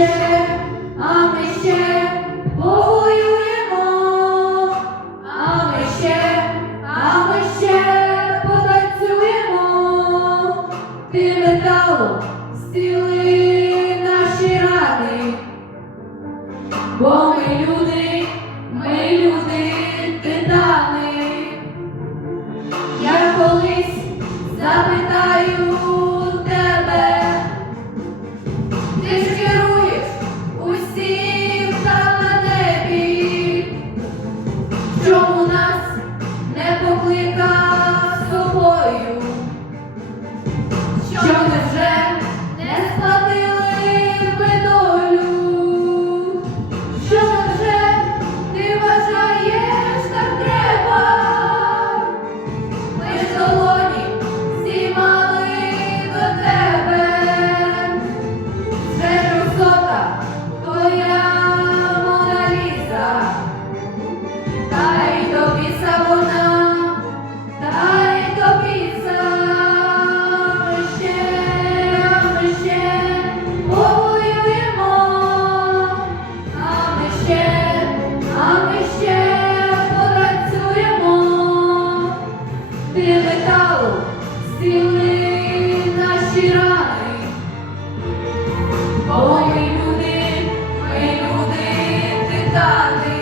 а ми ще повоюємо, а ми ще, а ми ще потанцюємо, ти металом стіли наші рани, бо ми люди, ми люди титани. Я колись запитаю тебе, титани.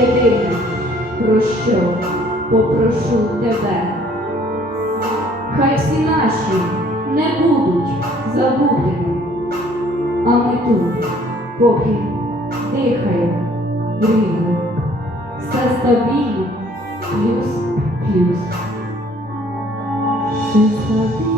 Єдине, про що попрошу тебе. Хай всі наші не будуть забутими, а ми тут, поки дихаємо рівно, все стабільно, плюс, плюс. Все стабільно.